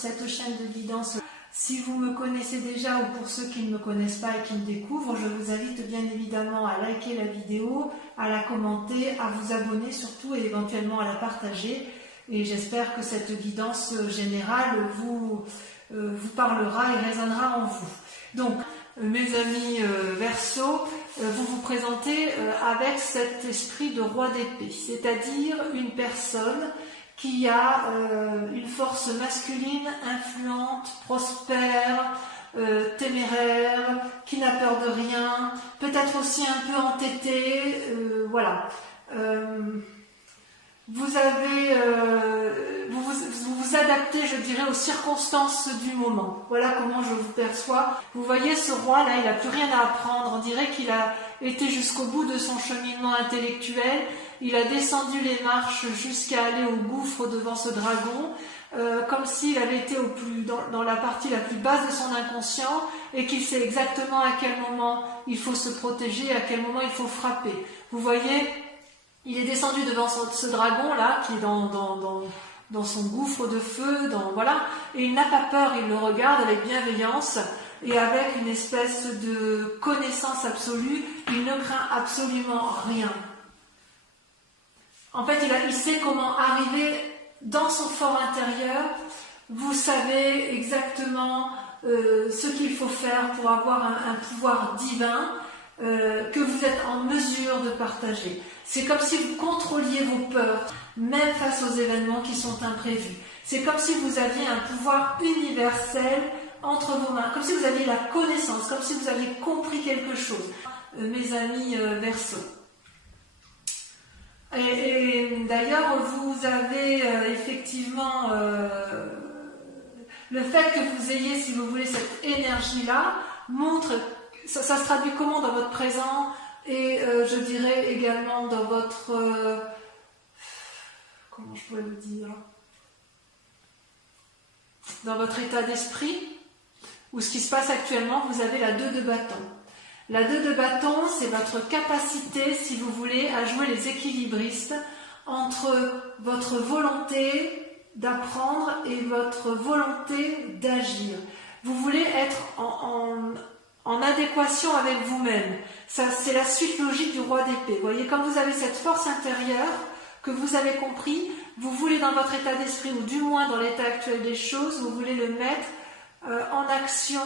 cette chaîne de guidance. Si vous me connaissez déjà ou pour ceux qui ne me connaissent pas et qui me découvrent, je vous invite bien évidemment à liker la vidéo, à la commenter, à vous abonner surtout et éventuellement à la partager. Et j'espère que cette guidance générale vous parlera et résonnera en vous. Donc, mes amis Verseau, vous vous présentez avec cet esprit de roi d'épée, c'est-à-dire une personne qui a une force masculine influente, prospère, téméraire, qui n'a peur de rien, peut-être aussi un peu entêtée, voilà. Vous vous adaptez, je dirais, aux circonstances du moment. Voilà comment je vous perçois. Vous voyez ce roi là, il n'a plus rien à apprendre. On dirait qu'il a été jusqu'au bout de son cheminement intellectuel. Il a descendu les marches jusqu'à aller au gouffre devant ce dragon, comme s'il avait été dans la partie la plus basse de son inconscient et qu'il sait exactement à quel moment il faut se protéger, à quel moment il faut frapper. Vous voyez, il est descendu devant ce dragon là qui est dans son gouffre de feu, voilà, et il n'a pas peur, il le regarde avec bienveillance et avec une espèce de connaissance absolue. Il ne craint absolument rien. En fait, il sait comment arriver dans son fort intérieur. Vous savez exactement ce qu'il faut faire pour avoir un pouvoir divin que vous êtes en mesure de partager. C'est comme si vous contrôliez vos peurs, même face aux événements qui sont imprévus. C'est comme si vous aviez un pouvoir universel entre vos mains, comme si vous aviez la connaissance, comme si vous aviez compris quelque chose. Mes amis Verseau. Et d'ailleurs, vous avez effectivement le fait que vous ayez, si vous voulez, cette énergie-là, montre, ça se traduit comment dans votre présent et je dirais également dans votre, comment je pourrais le dire, dans votre état d'esprit, ou ce qui se passe actuellement, vous avez la 2 de bâton. La 2 de bâton, c'est votre capacité, si vous voulez, à jouer les équilibristes entre votre volonté d'apprendre et votre volonté d'agir. Vous voulez être en adéquation avec vous-même. Ça, c'est la suite logique du roi d'épée. Vous voyez, quand vous avez cette force intérieure que vous avez compris, vous voulez dans votre état d'esprit, ou du moins dans l'état actuel des choses, vous voulez le mettre en action.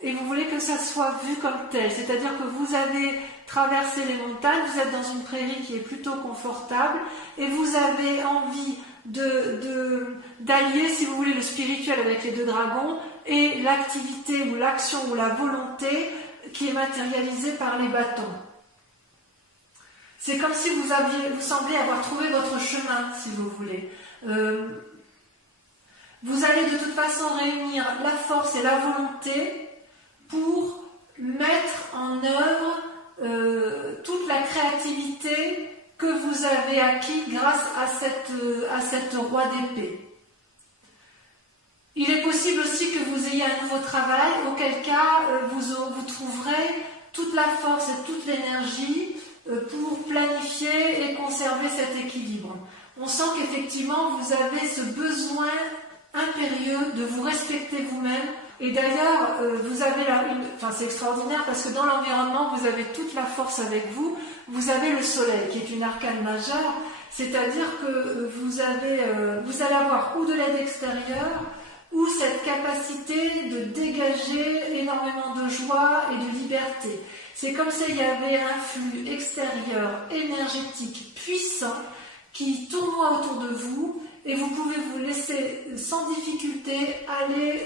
Et vous voulez que ça soit vu comme tel, c'est-à-dire que vous avez traversé les montagnes, vous êtes dans une prairie qui est plutôt confortable et vous avez envie d'allier, si vous voulez, le spirituel avec les 2 dragons et l'activité ou l'action ou la volonté qui est matérialisée par les bâtons. C'est comme si vous semblez avoir trouvé votre chemin, si vous voulez. Vous allez de toute façon réunir la force et la volonté pour mettre en œuvre toute la créativité que vous avez acquis grâce à cette roi d'épée. Il est possible aussi que vous ayez un nouveau travail, auquel cas vous trouverez toute la force et toute l'énergie pour planifier et conserver cet équilibre. On sent qu'effectivement vous avez ce besoin impérieux de vous respecter vous-même. Et d'ailleurs, vous avez c'est extraordinaire parce que dans l'environnement, vous avez toute la force avec vous. Vous avez le soleil qui est une arcane majeure, c'est-à-dire que vous allez avoir ou de l'aide extérieure ou cette capacité de dégager énormément de joie et de liberté. C'est comme s'il y avait un flux extérieur énergétique puissant qui tournoie autour de vous. Et vous pouvez vous laisser sans difficulté aller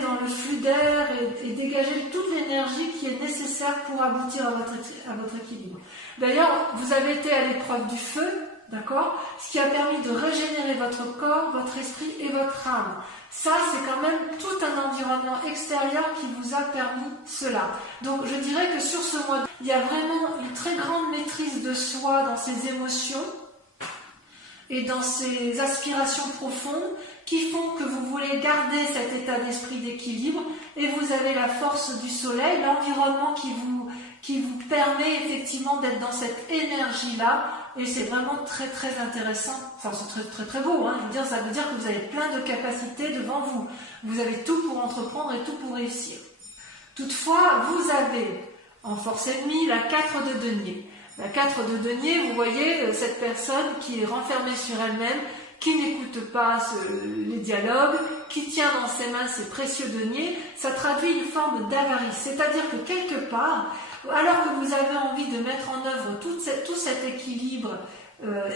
dans le flux d'air et dégager toute l'énergie qui est nécessaire pour aboutir à votre équilibre. D'ailleurs, vous avez été à l'épreuve du feu, d'accord, ce qui a permis de régénérer votre corps, votre esprit et votre âme. Ça, c'est quand même tout un environnement extérieur qui vous a permis cela. Donc, je dirais que sur ce mois, il y a vraiment une très grande maîtrise de soi dans ses émotions et dans ces aspirations profondes qui font que vous voulez garder cet état d'esprit d'équilibre et vous avez la force du soleil, l'environnement qui vous permet effectivement d'être dans cette énergie-là et c'est vraiment très très intéressant. Enfin, c'est très très très beau, hein. Je veux dire, ça veut dire que vous avez plein de capacités devant vous. Vous avez tout pour entreprendre et tout pour réussir. Toutefois, vous avez en force ennemie la 4 de denier. La 4 de denier, vous voyez cette personne qui est renfermée sur elle-même, qui n'écoute pas les dialogues, qui tient dans ses mains ses précieux deniers. Ça traduit une forme d'avarice, c'est-à-dire que quelque part, alors que vous avez envie de mettre en œuvre tout cet équilibre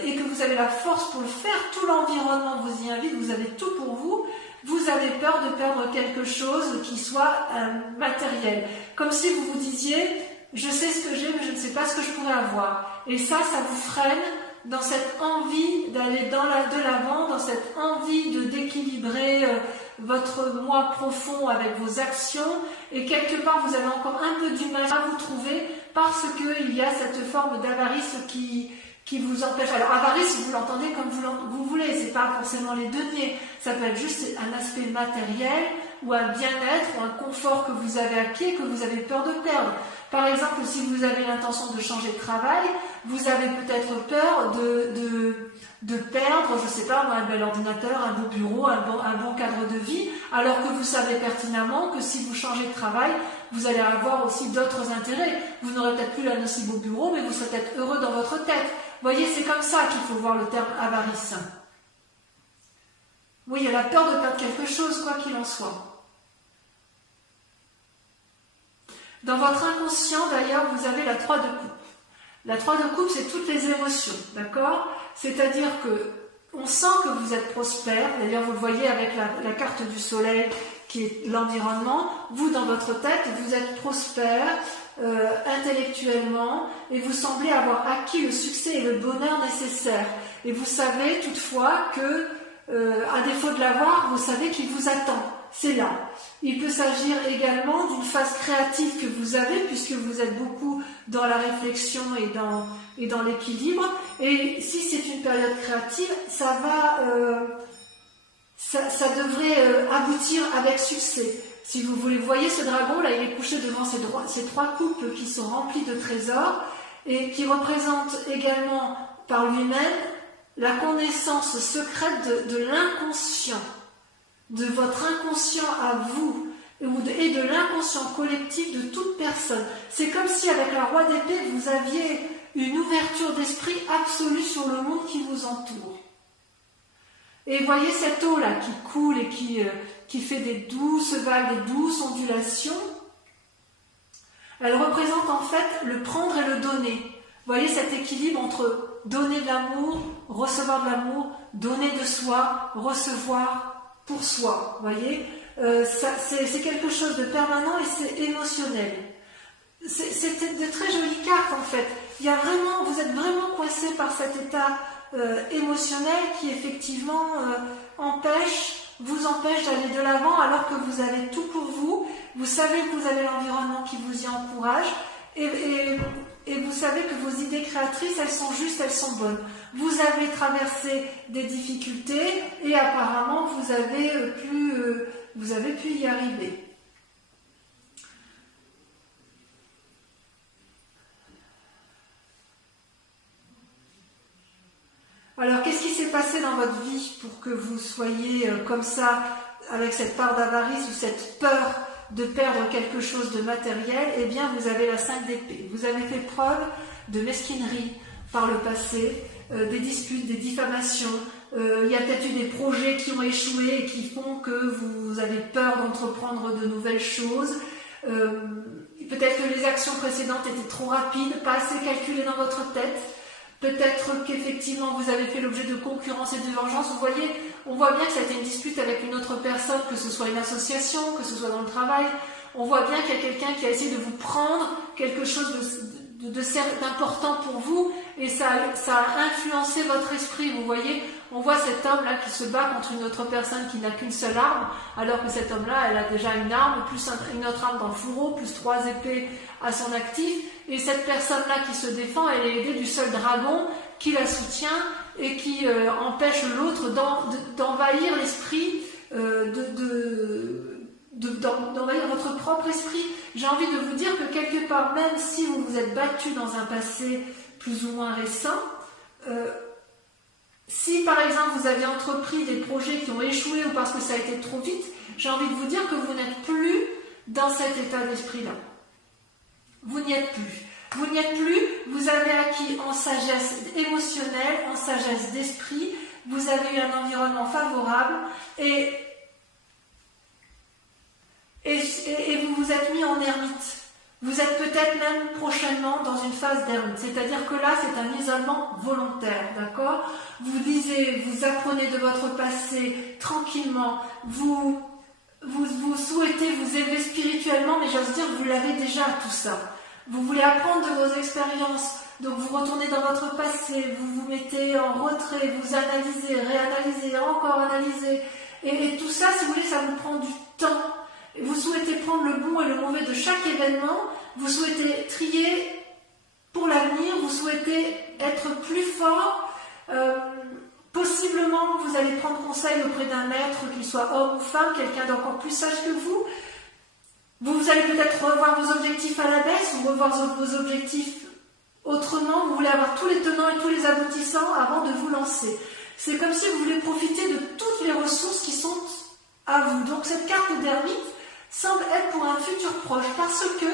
et que vous avez la force pour le faire, tout l'environnement vous y invite, vous avez tout pour vous, vous avez peur de perdre quelque chose qui soit matériel. Comme si vous vous disiez, je sais ce que j'ai, mais je ne sais pas ce que je pourrais avoir. Et ça vous freine dans cette envie d'aller de l'avant, dans cette envie d'équilibrer votre moi profond avec vos actions, et quelque part vous avez encore un peu du mal à vous trouver parce qu'il y a cette forme d'avarice qui vous empêche. Alors avarice, vous l'entendez comme vous voulez, c'est pas forcément les deniers, ça peut être juste un aspect matériel ou un bien-être ou un confort que vous avez acquis et que vous avez peur de perdre. Par exemple, si vous avez l'intention de changer de travail, vous avez peut-être peur de perdre, je ne sais pas, un bel ordinateur, un beau bureau, un bon cadre de vie, alors que vous savez pertinemment que si vous changez de travail, vous allez avoir aussi d'autres intérêts. Vous n'aurez peut-être plus un aussi beau bureau, mais vous serez peut-être heureux dans votre tête. Vous voyez, c'est comme ça qu'il faut voir le terme avarice. Oui, il y a la peur de perdre quelque chose, quoi qu'il en soit. Dans votre inconscient, d'ailleurs, vous avez la 3 de coupe. La 3 de coupe, c'est toutes les émotions, d'accord? C'est-à-dire que on sent que vous êtes prospère. D'ailleurs, vous le voyez avec la carte du soleil, qui est l'environnement. Vous, dans votre tête, vous êtes prospère intellectuellement, et vous semblez avoir acquis le succès et le bonheur nécessaires. Et vous savez toutefois que, à défaut de l'avoir, vous savez qu'il vous attend. C'est là. Il peut s'agir également d'une phase créative que vous avez, puisque vous êtes beaucoup dans la réflexion et dans l'équilibre. Et si c'est une période créative, ça devrait aboutir avec succès. Si vous voulez, voyez ce dragon, là, il est couché devant ces 3 coupes qui sont remplies de trésors et qui représentent également par lui-même la connaissance secrète de l'inconscient, de votre inconscient à vous et de l'inconscient collectif de toute personne. C'est comme si avec la roi d'épée, vous aviez une ouverture d'esprit absolue sur le monde qui vous entoure. Et voyez cette eau là qui coule et qui fait des douces vagues, des douces ondulations. Elle représente en fait le prendre et le donner. Voyez cet équilibre entre donner de l'amour, recevoir de l'amour, donner de soi, recevoir pour soi. Voyez, c'est quelque chose de permanent et c'est émotionnel. C'est de très jolies cartes en fait. Vous êtes vraiment coincé par cet état émotionnel qui effectivement vous empêche d'aller de l'avant alors que vous avez tout pour vous. Vous savez que vous avez l'environnement qui vous y encourage et vous savez que vos idées créatrices, elles sont justes, elles sont bonnes. Vous avez traversé des difficultés et apparemment vous avez pu y arriver. Alors, qu'est-ce qui s'est passé dans votre vie pour que vous soyez comme ça, avec cette part d'avarice ou cette peur de perdre quelque chose de matériel? Eh bien, vous avez la 5 d'épée. Vous avez fait preuve de mesquinerie par le passé, des disputes, des diffamations. Il y a peut-être eu des projets qui ont échoué et qui font que vous avez peur d'entreprendre de nouvelles choses. Peut-être que les actions précédentes étaient trop rapides, pas assez calculées dans votre tête. Peut-être qu'effectivement vous avez fait l'objet de concurrence et de vengeance. Vous voyez, on voit bien que ça a été une dispute avec une autre personne, que ce soit une association, que ce soit dans le travail. On voit bien qu'il y a quelqu'un qui a essayé de vous prendre quelque chose d'important pour vous et ça a influencé votre esprit. Vous voyez, on voit cet homme-là qui se bat contre une autre personne qui n'a qu'une seule arme, alors que cet homme-là, elle a déjà une arme, plus une autre arme dans le fourreau, plus 3 épées à son actif. Et cette personne-là qui se défend, elle est aidée du seul dragon qui la soutient et qui empêche l'autre d'envahir l'esprit, d'envahir votre propre esprit. J'ai envie de vous dire que quelque part, même si vous vous êtes battu dans un passé plus ou moins récent, si par exemple vous avez entrepris des projets qui ont échoué ou parce que ça a été trop vite, j'ai envie de vous dire que vous n'êtes plus dans cet état d'esprit-là. Vous n'y êtes plus. Vous n'y êtes plus, vous avez acquis en sagesse émotionnelle, en sagesse d'esprit, vous avez eu un environnement favorable et vous vous êtes mis en ermite. Vous êtes peut-être même prochainement dans une phase d'ermite, c'est-à-dire que là c'est un isolement volontaire, d'accord? Vous lisez, vous apprenez de votre passé tranquillement, vous souhaitez vous élever spirituellement, mais j'ose dire que vous l'avez déjà tout ça. Vous voulez apprendre de vos expériences, donc vous retournez dans votre passé, vous vous mettez en retrait, vous analysez, réanalysez, encore analysez, et tout ça, si vous voulez, ça vous prend du temps. Vous souhaitez prendre le bon et le mauvais de chaque événement, vous souhaitez trier pour l'avenir, vous souhaitez être plus fort, possiblement vous allez prendre conseil auprès d'un maître, qu'il soit homme ou femme, quelqu'un d'encore plus sage que vous. Vous allez peut-être revoir vos objectifs à la baisse ou revoir vos objectifs autrement. Vous voulez avoir tous les tenants et tous les aboutissants avant de vous lancer. C'est comme si vous voulez profiter de toutes les ressources qui sont à vous. Donc cette carte d'ermite semble être pour un futur proche parce que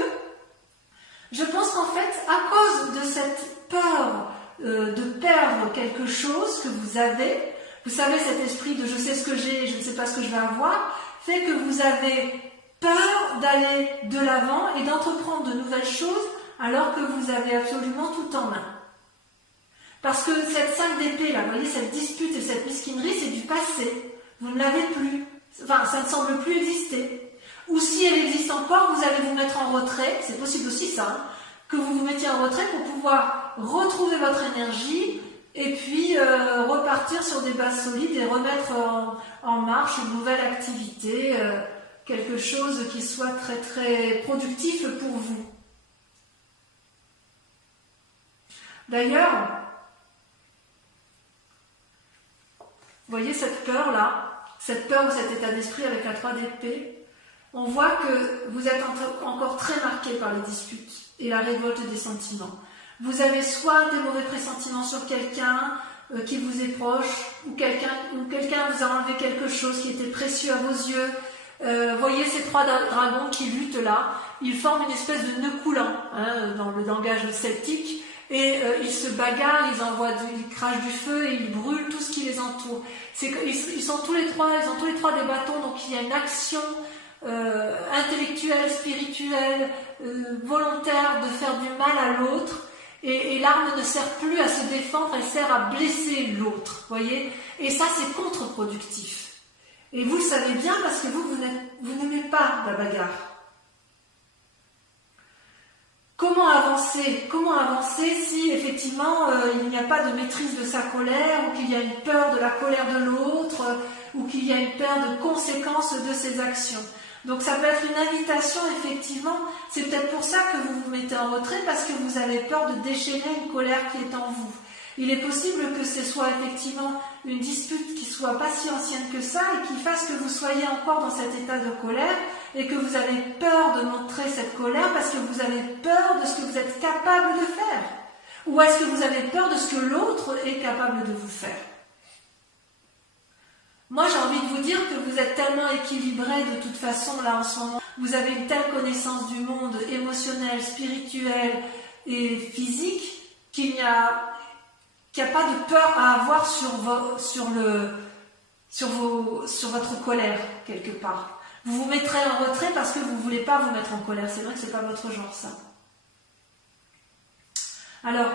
je pense qu'en fait, à cause de cette peur de perdre quelque chose que vous avez, vous savez, cet esprit de je sais ce que j'ai et je ne sais pas ce que je vais avoir, fait que vous avez peur d'aller de l'avant et d'entreprendre de nouvelles choses alors que vous avez absolument tout en main. Parce que cette 5 d'épée, là, vous voyez, cette dispute et cette mesquinerie, c'est du passé. Vous ne l'avez plus. Enfin, ça ne semble plus exister. Ou si elle existe encore, vous allez vous mettre en retrait, c'est possible aussi ça, hein, que vous vous mettiez en retrait pour pouvoir retrouver votre énergie et puis repartir sur des bases solides et remettre en marche une nouvelle activité, quelque chose qui soit très très productif pour vous. D'ailleurs, vous voyez cette peur-là, cette peur ou cet état d'esprit avec la 3 d'épée, on voit que vous êtes encore très marqué par les disputes et la révolte des sentiments. Vous avez soit des mauvais pressentiments sur quelqu'un qui vous est proche, ou quelqu'un vous a enlevé quelque chose qui était précieux à vos yeux. Voyez ces 3 dragons qui luttent là, ils forment une espèce de nœud coulant, hein, dans le langage celtique, et ils se bagarrent, ils crachent du feu et ils brûlent tout ce qui les entoure. Ils ont tous les trois des bâtons, donc il y a une action intellectuelle, spirituelle, volontaire de faire du mal à l'autre, et l'arme ne sert plus à se défendre, elle sert à blesser l'autre, voyez, et ça c'est contre-productif. Et vous le savez bien parce que vous n'aimez pas la bagarre. Comment avancer si effectivement il n'y a pas de maîtrise de sa colère, ou qu'il y a une peur de la colère de l'autre, ou qu'il y a une peur de conséquences de ses actions. Donc ça peut être une invitation, effectivement, c'est peut-être pour ça que vous vous mettez en retrait, parce que vous avez peur de déchaîner une colère qui est en vous. Il est possible que ce soit effectivement une dispute qui soit pas si ancienne que ça et qui fasse que vous soyez encore dans cet état de colère et que vous avez peur de montrer cette colère parce que vous avez peur de ce que vous êtes capable de faire. Ou est-ce que vous avez peur de ce que l'autre est capable de vous faire? Moi, j'ai envie de vous dire que vous êtes tellement équilibré de toute façon là en ce moment. Vous avez une telle connaissance du monde émotionnel, spirituel et physique qu'il n'y a pas de peur à avoir sur votre colère quelque part. Vous vous mettrez en retrait parce que vous ne voulez pas vous mettre en colère. C'est vrai que ce n'est pas votre genre, ça. Alors,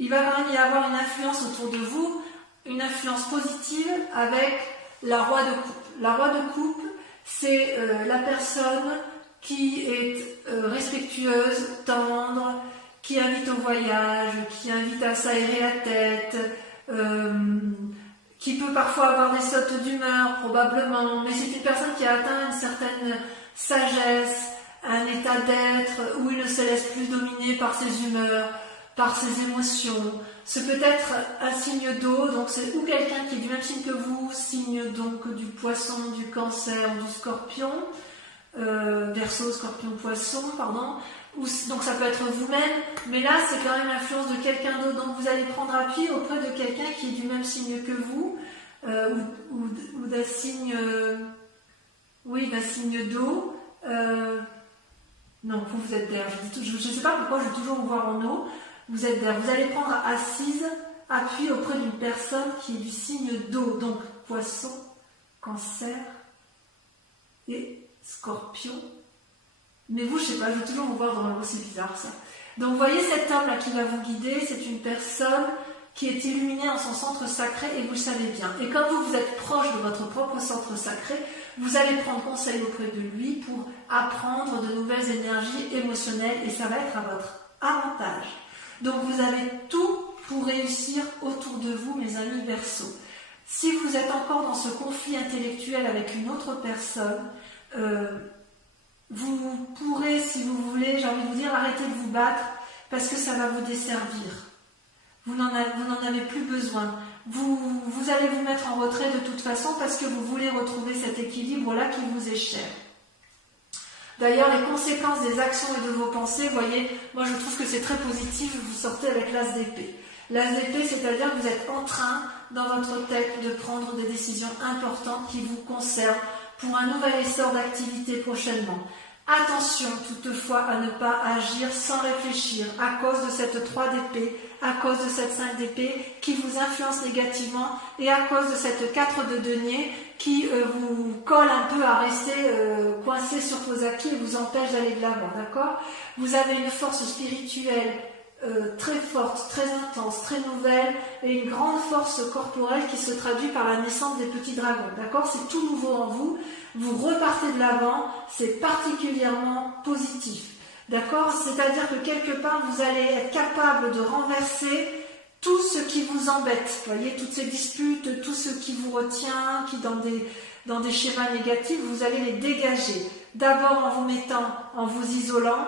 il va quand même y avoir une influence autour de vous, une influence positive avec la roi de coupe. La roi de coupe, c'est la personne qui est respectueuse, tendre, qui invite au voyage, qui invite à s'aérer la tête, qui peut parfois avoir des sautes d'humeur, probablement, mais c'est une personne qui a atteint une certaine sagesse, un état d'être où il ne se laisse plus dominer par ses humeurs, par ses émotions. C'est peut-être un signe d'eau, donc c'est ou quelqu'un qui est du même signe que vous, signe donc du poisson, du cancer, du scorpion, Verseau, scorpion, poisson, pardon, donc ça peut être vous-même, mais là c'est quand même l'influence de quelqu'un d'autre. Donc vous allez prendre appui auprès de quelqu'un qui est du même signe que vous, ou d'un signe, oui, d'un signe d'eau. Non, vous êtes d'air. Je ne sais pas pourquoi je vais toujours vous voir en eau. Vous êtes d'air. Vous allez prendre assise, appui auprès d'une personne qui est du signe d'eau. Donc Poisson, Cancer et Scorpion. Mais vous, je sais pas, je vais toujours vous voir dans l'eau, c'est bizarre ça. Donc vous voyez cet homme là qui va vous guider, c'est une personne qui est illuminée en son centre sacré et vous le savez bien. Et comme vous êtes proche de votre propre centre sacré, vous allez prendre conseil auprès de lui pour apprendre de nouvelles énergies émotionnelles et ça va être à votre avantage. Donc vous avez tout pour réussir autour de vous, mes amis Verseaux. Si vous êtes encore dans ce conflit intellectuel avec une autre personne, vous pourrez, si vous voulez, j'ai envie de vous dire, arrêter de vous battre parce que ça va vous desservir. Vous n'en avez plus besoin. Vous allez vous mettre en retrait de toute façon parce que vous voulez retrouver cet équilibre-là qui vous est cher. D'ailleurs, les conséquences des actions et de vos pensées, vous voyez, moi je trouve que c'est très positif, vous sortez avec l'as d'épée. L'as d'épée, c'est-à-dire que vous êtes en train, dans votre tête, de prendre des décisions importantes qui vous concernent pour un nouvel essor d'activité prochainement. Attention toutefois à ne pas agir sans réfléchir à cause de cette 3 d'épée, à cause de cette 5 d'épée qui vous influence négativement et à cause de cette 4 de denier qui vous colle un peu à rester coincé sur vos acquis et vous empêche d'aller de l'avant, d'accord? Vous avez une force spirituelle très forte, très intense, très nouvelle et une grande force corporelle qui se traduit par la naissance des petits dragons, d'accord? C'est tout nouveau en vous, vous repartez de l'avant, c'est particulièrement positif, d'accord? C'est-à-dire que quelque part vous allez être capable de renverser tout ce qui vous embête, vous voyez, toutes ces disputes, tout ce qui vous retient, qui dans des schémas négatifs, vous allez les dégager, d'abord en vous mettant, en vous isolant,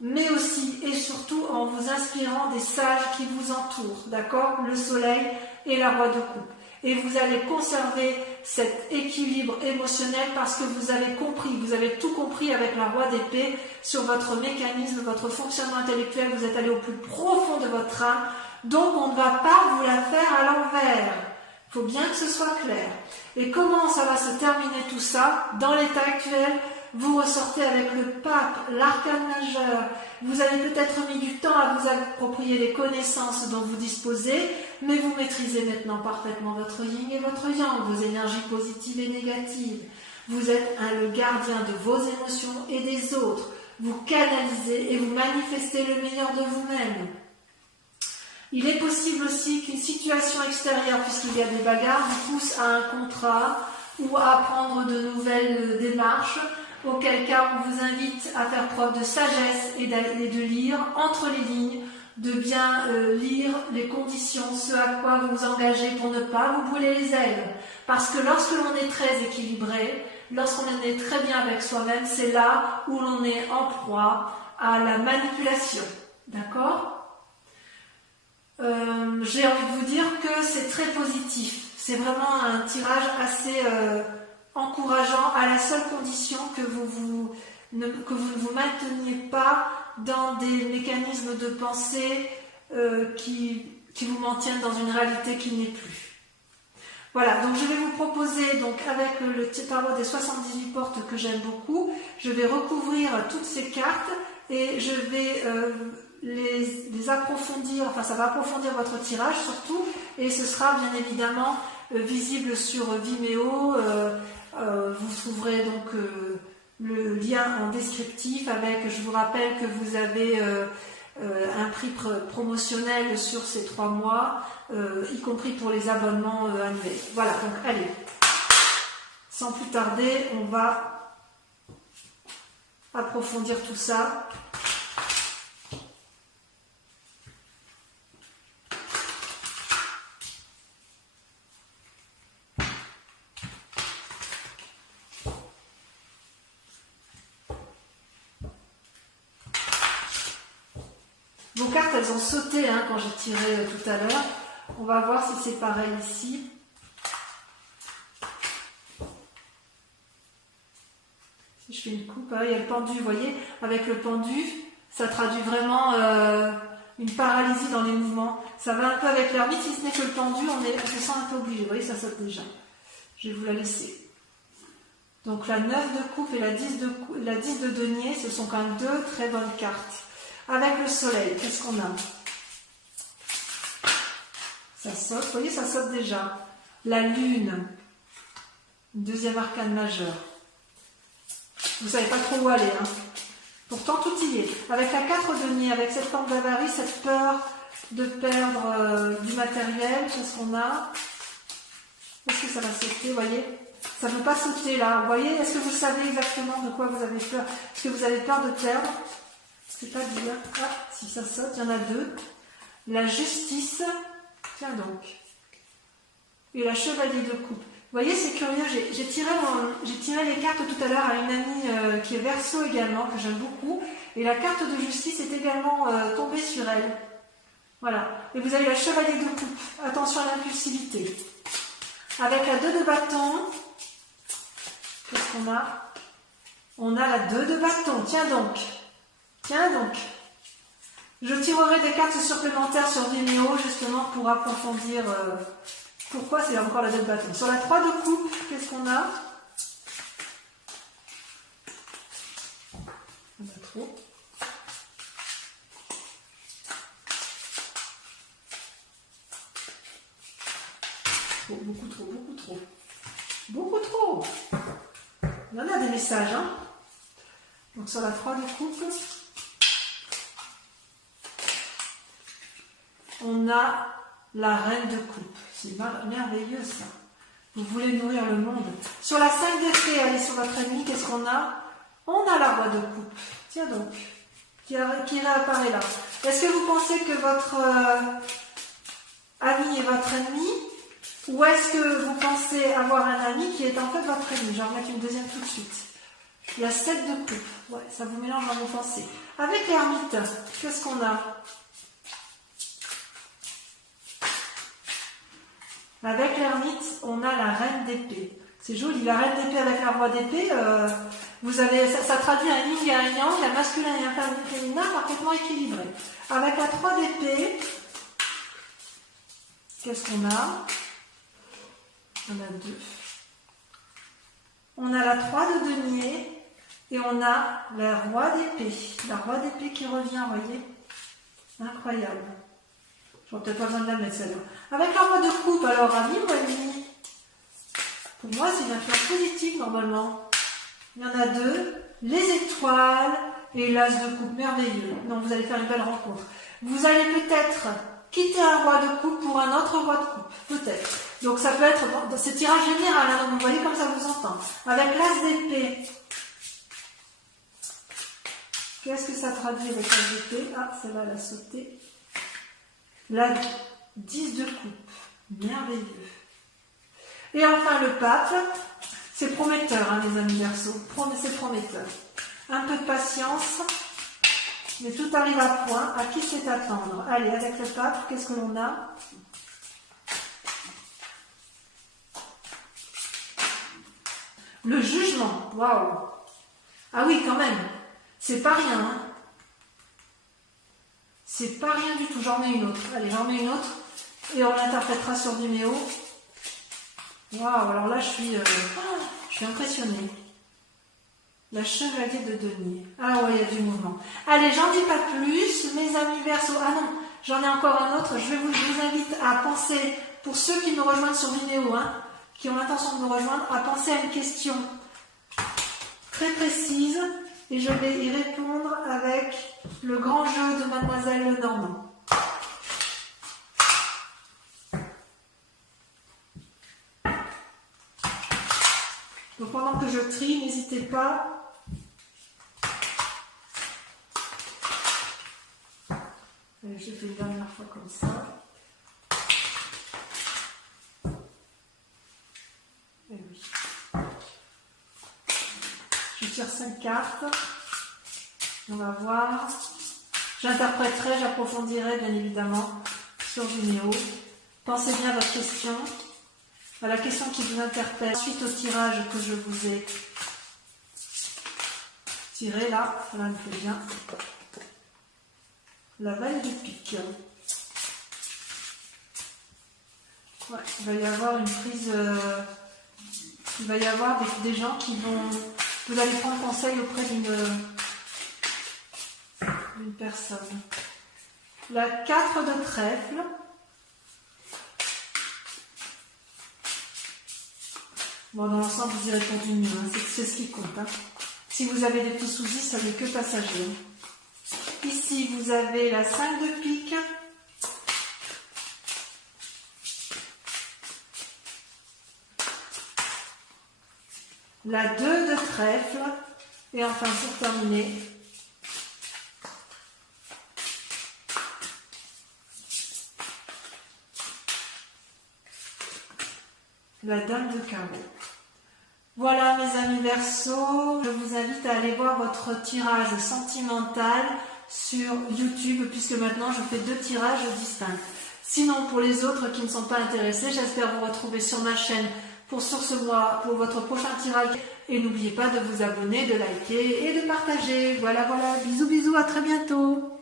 mais aussi et surtout en vous inspirant des sages qui vous entourent, d'accord? Le soleil et la roi de coupe. Et vous allez conserver cet équilibre émotionnel parce que vous avez compris, vous avez tout compris avec la roi d'épée sur votre mécanisme, votre fonctionnement intellectuel, vous êtes allé au plus profond de votre âme, donc on ne va pas vous la faire à l'envers. Il faut bien que ce soit clair. Et comment ça va se terminer tout ça? Dans l'état actuel, vous ressortez avec le pape, l'arcane majeur, vous avez peut-être mis du temps à vous approprier les connaissances dont vous disposez, mais vous maîtrisez maintenant parfaitement votre yin et votre yang, vos énergies positives et négatives. Vous êtes le gardien de vos émotions et des autres. Vous canalisez et vous manifestez le meilleur de vous-même. Il est possible aussi qu'une situation extérieure, puisqu'il y a des bagarres, vous pousse à un contrat ou à prendre de nouvelles démarches, auquel cas on vous invite à faire preuve de sagesse et de lire entre les lignes, de bien lire les conditions, ce à quoi vous vous engagez pour ne pas vous brûler les ailes. Parce que lorsque l'on est très équilibré, lorsqu'on est très bien avec soi-même, c'est là où l'on est en proie à la manipulation. D'accord ? J'ai envie de vous dire que c'est très positif. C'est vraiment un tirage assez encourageant à la seule condition que vous ne vous mainteniez pas dans des mécanismes de pensée qui vous maintiennent dans une réalité qui n'est plus. Voilà, donc je vais vous proposer, donc avec le tarot des 78 portes que j'aime beaucoup, je vais recouvrir toutes ces cartes et je vais les approfondir, enfin ça va approfondir votre tirage surtout, et ce sera bien évidemment visible sur Vimeo. Vous trouverez donc le lien en descriptif avec, je vous rappelle que vous avez un prix promotionnel sur ces 3 mois, y compris pour les abonnements annuels. Voilà, donc allez, sans plus tarder, on va approfondir tout ça. Vos cartes, elles ont sauté quand j'ai tiré tout à l'heure. On va voir si c'est pareil ici. Si je fais une coupe, il y a le pendu, vous voyez, avec le pendu, ça traduit vraiment une paralysie dans les mouvements. Ça va un peu avec l'ermite, si ce n'est que le pendu, on se sent un peu obligé. Vous voyez, ça saute déjà. Je vais vous la laisser. Donc la 9 de coupe et la 10 de denier, ce sont quand même deux très bonnes cartes. Avec le soleil, qu'est-ce qu'on a? Ça saute, vous voyez, ça saute déjà. La lune, deuxième arcane majeur. Vous ne savez pas trop où aller, hein. Pourtant tout y est. Avec la 4 de denier, avec cette forme d'avarie, cette peur de perdre du matériel, qu'est-ce qu'on a? Est-ce que ça va sauter, vous voyez? Ça ne peut pas sauter là, vous voyez? Est-ce que vous savez exactement de quoi vous avez peur? Est-ce que vous avez peur de perdre? C'est pas dire. Ah, si ça saute, il y en a deux. La justice, tiens donc. Et la chevalier de coupe. Vous voyez, c'est curieux, j'ai tiré les cartes tout à l'heure à une amie qui est Verseau également, que j'aime beaucoup. Et la carte de justice est également tombée sur elle. Voilà. Et vous avez la chevalier de coupe. Attention à l'impulsivité. Avec la 2 de bâton, qu'est-ce qu'on a? On a la 2 de bâton. Tiens donc. Tiens donc. Je tirerai des cartes supplémentaires sur Vimeo justement pour approfondir pourquoi c'est encore la 2 de bâton. Sur la 3 de coupe, qu'est-ce qu'on a? On a trop. Beaucoup trop, beaucoup trop. Beaucoup trop. Il y en a des messages, hein. Donc sur la 3 de coupe, on a la reine de coupe. C'est merveilleux ça. Vous voulez nourrir le monde. Sur la 5 d'épée, allez sur votre ennemi, qu'est-ce qu'on a? On a la roi de coupe. Tiens donc, qui réapparaît là. Est-ce que vous pensez que votre ami est votre ennemi? Ou est-ce que vous pensez avoir un ami qui est en fait votre ennemi? Je vais en remettre une deuxième tout de suite. Il y a 7 de coupe. Ouais, ça vous mélange dans vos pensées. Avec l'ermite, qu'est-ce qu'on a? Avec l'ermite, on a la reine d'épée. C'est joli, la reine d'épée avec la roi d'épée. Vous avez, ça traduit un yin et un yang, un masculin et un féminin parfaitement équilibré. Avec la 3 d'épée, qu'est-ce qu'on a? On a 2. On a la 3 de denier et on a la roi d'épée. La roi d'épée qui revient, vous voyez? Incroyable. J'aurais peut-être pas besoin de la mettre celle-là. Avec la roi de coupe, alors ami ou ennemi? Pour moi, c'est une influence positive normalement. Il y en a 2. Les étoiles et l'as de coupe, merveilleux. Donc vous allez faire une belle rencontre. Vous allez peut-être quitter un roi de coupe pour un autre roi de coupe. Peut-être. Donc ça peut être, c'est tirage général, hein, donc vous voyez comme ça vous entend. Avec l'as d'épée. Qu'est-ce que ça traduit avec l'as d'épée? Ah, celle-là, elle a sauté. La 10 de coupe. Merveilleux. Et enfin le pape. C'est prometteur, hein, les amis Verseau. C'est prometteur. Un peu de patience. Mais tout arrive à point. À qui c'est attendre? Allez, avec le pape, qu'est-ce que l'on a? Le jugement. Waouh. Ah oui, quand même. C'est pas rien, hein. C'est pas rien du tout. J'en mets une autre. Allez, j'en mets une autre. Et on l'interprétera sur Vimeo. Waouh, alors là, je suis impressionnée. La chevalier de denier. Ah ouais, il y a du mouvement. Allez, j'en dis pas plus, mes amis Verseau. Ah non, j'en ai encore un autre. Je vous invite à penser, pour ceux qui me rejoignent sur Vimeo, hein, qui ont l'intention de me rejoindre, à penser à une question très précise. Et je vais y répondre avec le grand jeu de Mademoiselle Lenormand. Donc pendant que je trie, n'hésitez pas. Allez, je fais une dernière fois comme ça. Et oui. Je tire 5 cartes. On va voir. J'interpréterai, j'approfondirai bien évidemment sur Vimeo. Pensez bien à votre question, à la question qui vous interpelle, suite au tirage que je vous ai tiré là. Cela me fait bien. La Valle de pique. Ouais, il va y avoir une prise... il va y avoir des gens qui vont... Vous allez prendre conseil auprès d'une personne. La 4 de trèfle. Bon, dans l'ensemble, vous y répondez mieux, hein. C'est ce qui compte. Hein. Si vous avez des petits soucis, ça n'est que passager. Ici, vous avez la 5 de pique. La 2 de trèfle. Et enfin, pour terminer, la Dame de carreau. Voilà mes amis Verseau, je vous invite à aller voir votre tirage sentimental sur YouTube puisque maintenant je fais 2 tirages distincts. Sinon pour les autres qui ne sont pas intéressés, j'espère vous retrouver sur ma chaîne pour votre prochain tirage et n'oubliez pas de vous abonner, de liker et de partager. Voilà, bisous, à très bientôt.